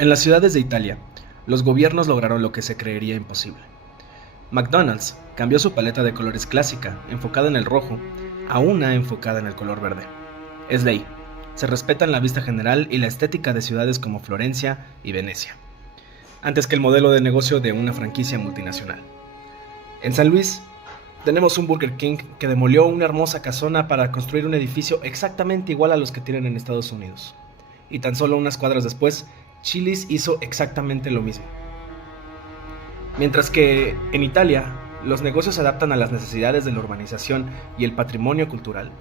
En las ciudades de Italia, los gobiernos lograron lo que se creería imposible. McDonald's cambió su paleta de colores clásica, enfocada en el rojo, a una enfocada en el color verde. Es ley. Se respetan la vista general y la estética de ciudades como Florencia y Venecia, antes que el modelo de negocio de una franquicia multinacional. En San Luis, tenemos un Burger King que demolió una hermosa casona para construir un edificio exactamente igual a los que tienen en Estados Unidos. Y tan solo unas cuadras después, Chili's hizo exactamente lo mismo. Mientras que en Italia, los negocios se adaptan a las necesidades de la urbanización y el patrimonio cultural,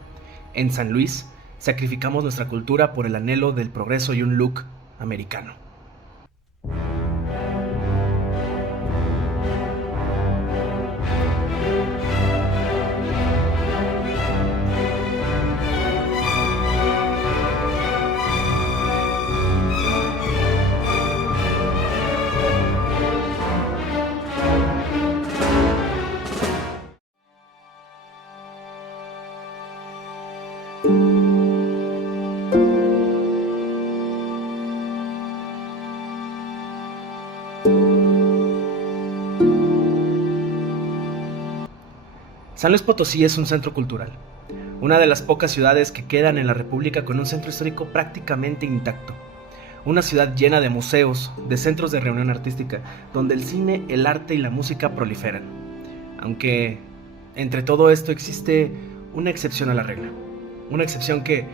en San Luis sacrificamos nuestra cultura por el anhelo del progreso y un look americano. San Luis Potosí es un centro cultural, una de las pocas ciudades que quedan en la República con un centro histórico prácticamente intacto. Una ciudad llena de museos, de centros de reunión artística, donde el cine, el arte y la música proliferan. Aunque entre todo esto existe una excepción a la regla. Una excepción que,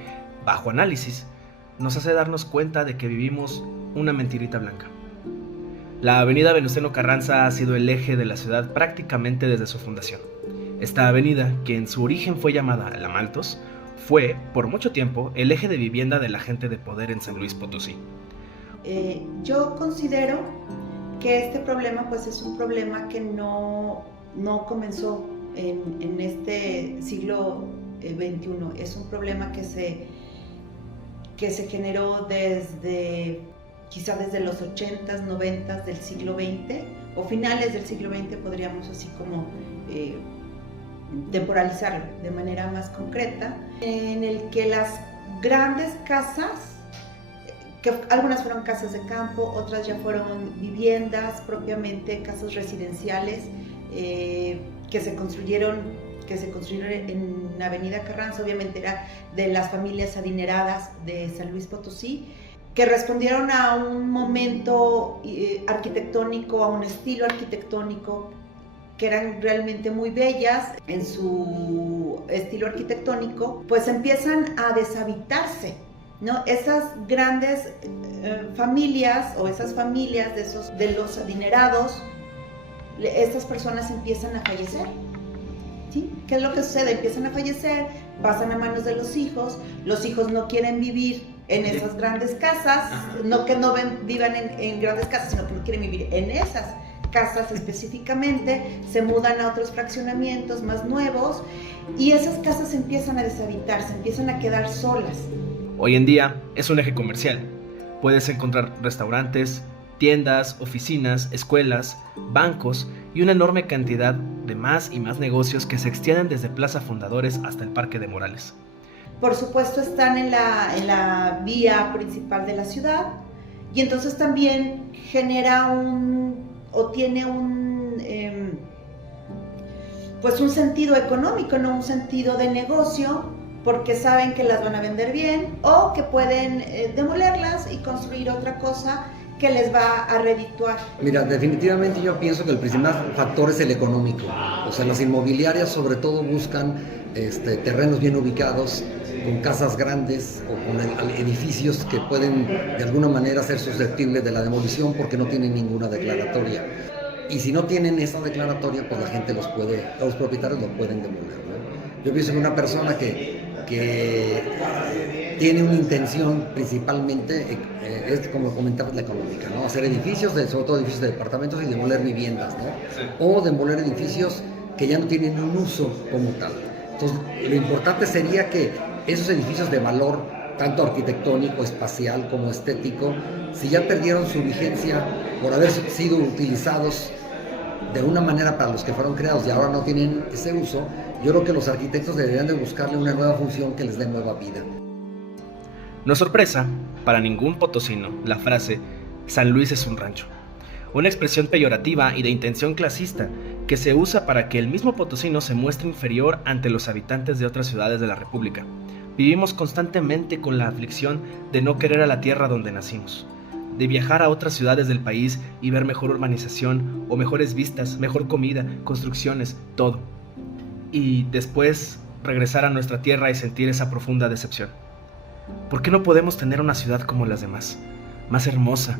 bajo análisis, nos hace darnos cuenta de que vivimos una mentirita blanca. La avenida Venustiano Carranza ha sido el eje de la ciudad prácticamente desde su fundación. Esta avenida, que en su origen fue llamada La Maltos, fue, por mucho tiempo, el eje de vivienda de la gente de poder en San Luis Potosí. Yo considero que este problema pues es un problema que no comenzó en este siglo XXI. Es un problema que se generó quizá desde los 80s, 90s del siglo XX o finales del siglo XX, podríamos así como temporalizarlo de manera más concreta, en el que las grandes casas, que algunas fueron casas de campo, otras ya fueron viviendas propiamente, casas residenciales que se construyeron en la Avenida Carranza, obviamente era de las familias adineradas de San Luis Potosí, que respondieron a un momento arquitectónico, a un estilo arquitectónico, que eran realmente muy bellas en su estilo arquitectónico, pues empiezan a deshabitarse, ¿no? Esas grandes familias o esas familias de los adinerados, estas personas empiezan a fallecer, ¿sí? ¿Qué es lo que sucede? Empiezan a fallecer, pasan a manos de los hijos no quieren vivir en esas grandes casas, no que no vivan en grandes casas, sino que no quieren vivir en esas casas específicamente, se mudan a otros fraccionamientos más nuevos y esas casas empiezan a deshabitarse, empiezan a quedar solas. Hoy en día es un eje comercial. Puedes encontrar restaurantes, tiendas, oficinas, escuelas, bancos y una enorme cantidad de más y más negocios que se extienden desde Plaza Fundadores hasta el Parque de Morales. Por supuesto están en la vía principal de la ciudad y entonces también genera tiene pues un sentido económico, no un sentido de negocio, porque saben que las van a vender bien o que pueden demolerlas y construir otra cosa que les va a redituar. Mira, definitivamente yo pienso que el principal factor es el económico. O sea, las inmobiliarias sobre todo buscan terrenos bien ubicados, con casas grandes o con edificios que pueden de alguna manera ser susceptibles de la demolición porque no tienen ninguna declaratoria. Y si no tienen esa declaratoria, pues la gente los propietarios los pueden demoler, ¿no? Yo pienso que una persona que tiene una intención principalmente, es como comentabas, la económica, ¿no? Hacer edificios, sobre todo edificios de departamentos y demoler viviendas, ¿no? Sí. O demoler edificios que ya no tienen un uso como tal. Entonces, lo importante sería que esos edificios de valor, tanto arquitectónico, espacial como estético, si ya perdieron su vigencia por haber sido utilizados de una manera para los que fueron creados y ahora no tienen ese uso, yo creo que los arquitectos deberían de buscarle una nueva función que les dé nueva vida. No es sorpresa, para ningún potosino, la frase San Luis es un rancho. Una expresión peyorativa y de intención clasista que se usa para que el mismo potosino se muestre inferior ante los habitantes de otras ciudades de la República. Vivimos constantemente con la aflicción de no querer a la tierra donde nacimos, de viajar a otras ciudades del país y ver mejor urbanización o mejores vistas, mejor comida, construcciones, todo. Y después regresar a nuestra tierra y sentir esa profunda decepción. ¿Por qué no podemos tener una ciudad como las demás? Más hermosa,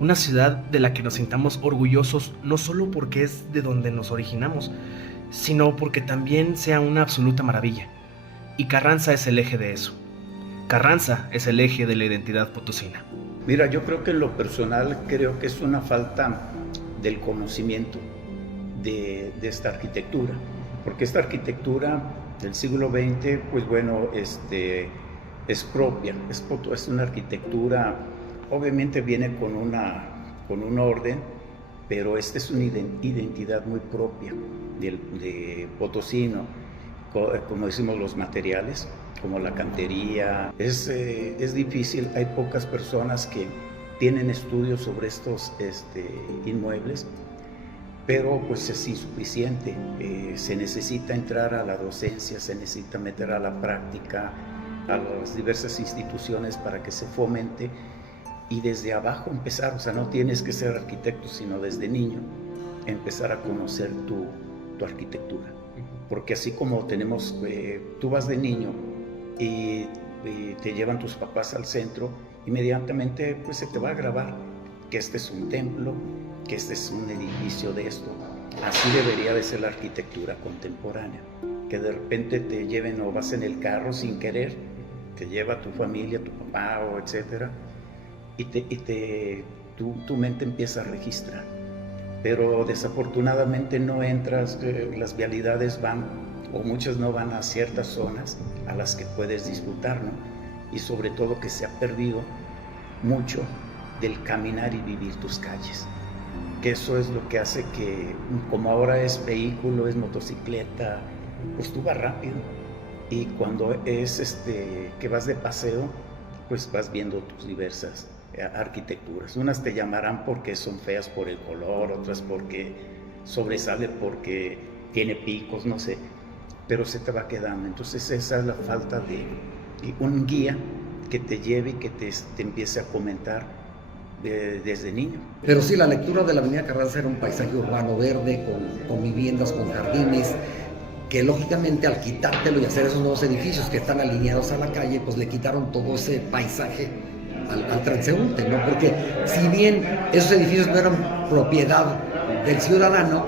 una ciudad de la que nos sintamos orgullosos no solo porque es de donde nos originamos, sino porque también sea una absoluta maravilla. Y Carranza es el eje de eso. Carranza es el eje de la identidad potosina. Mira, yo creo que en lo personal creo que es una falta del conocimiento de esta arquitectura, porque esta arquitectura del siglo XX, pues bueno, es propia, es una arquitectura, obviamente viene con un orden, pero esta es una identidad muy propia de potosino, como decimos los materiales, como la cantería. Es difícil, hay pocas personas que tienen estudios sobre estos inmuebles, pero pues es insuficiente. Se necesita entrar a la docencia, se necesita meter a la práctica, a las diversas instituciones para que se fomente y desde abajo empezar. O sea, no tienes que ser arquitecto, sino desde niño empezar a conocer tu arquitectura. Porque así como tenemos, tú vas de niño y te llevan tus papás al centro, inmediatamente pues se te va a grabar que este es un templo, que este es un edificio de esto. Así debería de ser la arquitectura contemporánea, que de repente te lleven o vas en el carro sin querer, te lleva tu familia, tu papá o etcétera, y tu mente empieza a registrar. Pero desafortunadamente no entras, las vialidades van, o muchas no van a ciertas zonas a las que puedes disfrutar, ¿no? Y sobre todo que se ha perdido mucho del caminar y vivir tus calles, que eso es lo que hace que, como ahora es vehículo, es motocicleta, pues tú vas rápido, y cuando es que vas de paseo, pues vas viendo tus diversas arquitecturas. Unas te llamarán porque son feas por el color, otras porque sobresale porque tiene picos, no sé, pero se te va quedando. Entonces esa es la falta de un guía que te lleve y que te empiece a comentar desde niño. Pero sí, la lectura de la Avenida Carranza era un paisaje urbano verde, con viviendas, con jardines, que lógicamente al quitártelo y hacer esos nuevos edificios que están alineados a la calle, pues le quitaron todo ese paisaje al transeúnte, ¿no? Porque si bien esos edificios no eran propiedad del ciudadano,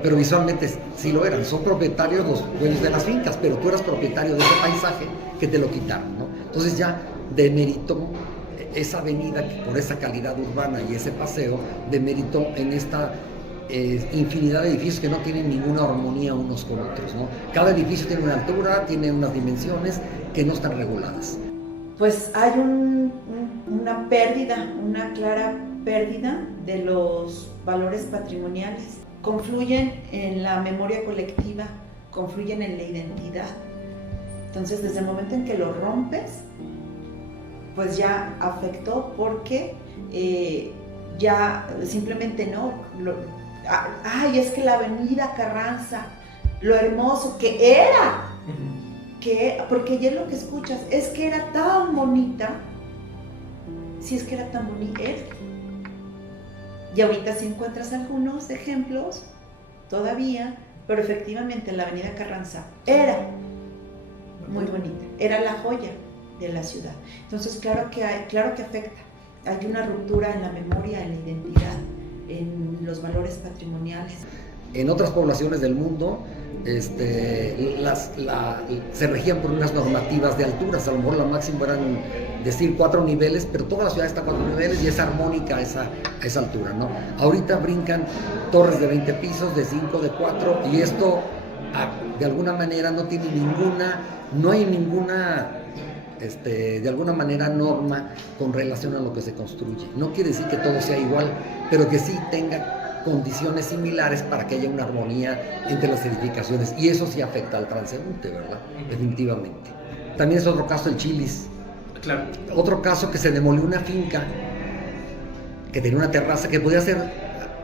pero visualmente sí lo eran, son propietarios los dueños de las fincas, pero tú eras propietario de ese paisaje que te lo quitaron, ¿no? Entonces ya demeritó esa avenida por esa calidad urbana y ese paseo, demeritó en esta infinidad de edificios que no tienen ninguna armonía unos con otros, ¿no? Cada edificio tiene una altura, tiene unas dimensiones que no están reguladas. Pues hay una pérdida, una clara pérdida de los valores patrimoniales. Confluyen en la memoria colectiva, confluyen en la identidad. Entonces, desde el momento en que lo rompes, pues ya afectó, porque ya simplemente no. Ay, es que la Avenida Carranza, lo hermoso que era. Porque ya es lo que escuchas, es que era tan bonita, si es que era tan bonita, y ahorita sí encuentras algunos ejemplos todavía, pero efectivamente la Avenida Carranza era muy bonita, era la joya de la ciudad. Entonces claro que afecta, hay una ruptura en la memoria, en la identidad, en los valores patrimoniales. En otras poblaciones del mundo se regían por unas normativas de alturas, a lo mejor la máxima eran decir 4 niveles, pero toda la ciudad está a 4 niveles y es armónica a esa altura, ¿no? Ahorita brincan torres de 20 pisos, de 5, de 4, y esto de alguna manera no hay ninguna de alguna manera norma con relación a lo que se construye. No quiere decir que todo sea igual, pero que sí tenga condiciones similares para que haya una armonía entre las edificaciones, y eso sí afecta al transeúnte, ¿verdad? Definitivamente. También es otro caso el Chilis. Claro. Otro caso que se demolió una finca que tenía una terraza que podía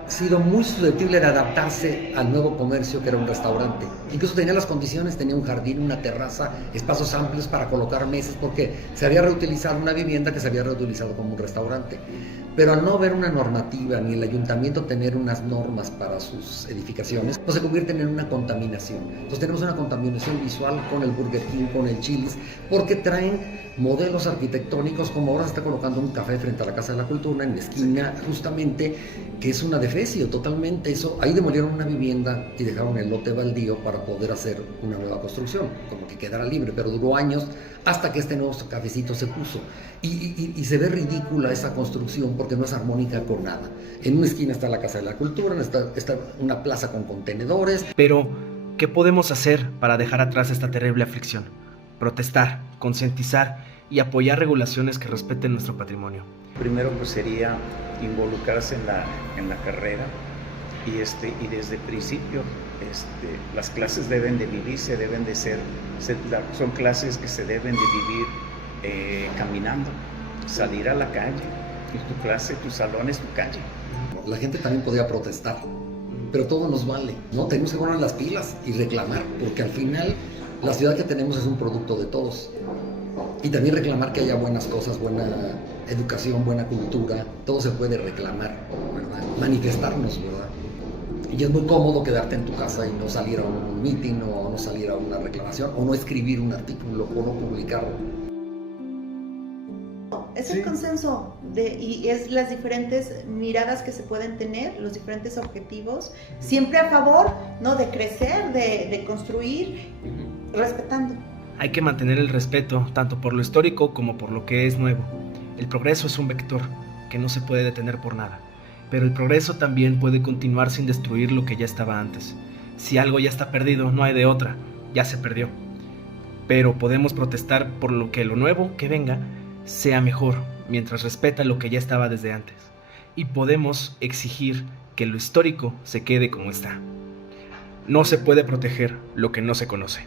sido muy susceptible de adaptarse al nuevo comercio que era un restaurante. Incluso tenía las condiciones, tenía un jardín, una terraza, espacios amplios para colocar mesas, porque se había reutilizado una vivienda que se había reutilizado como un restaurante. Pero al no haber una normativa, ni el ayuntamiento tener unas normas para sus edificaciones, pues se convierten en una contaminación. Entonces tenemos una contaminación visual con el Burger King, con el Chili's, porque traen modelos arquitectónicos, como ahora se está colocando un café frente a la Casa de la Cultura, en la esquina, justamente, que es un adefesio totalmente. Ahí demolieron una vivienda y dejaron el lote baldío para poder hacer una nueva construcción, como que quedara libre, pero duró años hasta que este nuevo cafecito se puso. Y se ve ridícula esa construcción porque no es armónica con nada. En una esquina está la Casa de la Cultura, está una plaza con contenedores. Pero, ¿qué podemos hacer para dejar atrás esta terrible aflicción? Protestar, concientizar y apoyar regulaciones que respeten nuestro patrimonio. Primero pues sería involucrarse en la carrera y desde el principio las clases deben de vivirse, deben de son clases que se deben de vivir caminando, salir a la calle, y tu clase, tu salón es tu calle. La gente también podía protestar, pero todo nos vale, ¿no? Tenemos que poner las pilas y reclamar, porque al final la ciudad que tenemos es un producto de todos. Y también reclamar que haya buenas cosas, buena educación, buena cultura, todo se puede reclamar, ¿verdad? Manifestarnos, ¿verdad? Y es muy cómodo quedarte en tu casa y no salir a un meeting o no salir a una reclamación o no escribir un artículo o no publicarlo. Es el consenso y es las diferentes miradas que se pueden tener, los diferentes objetivos, siempre a favor, ¿no?, de crecer, de construir, respetando. Hay que mantener el respeto tanto por lo histórico como por lo que es nuevo. El progreso es un vector que no se puede detener por nada, pero el progreso también puede continuar sin destruir lo que ya estaba antes. Si algo ya está perdido, no hay de otra, ya se perdió. Pero podemos protestar por lo que lo nuevo que venga sea mejor, mientras respeta lo que ya estaba desde antes. Y podemos exigir que lo histórico se quede como está. No se puede proteger lo que no se conoce.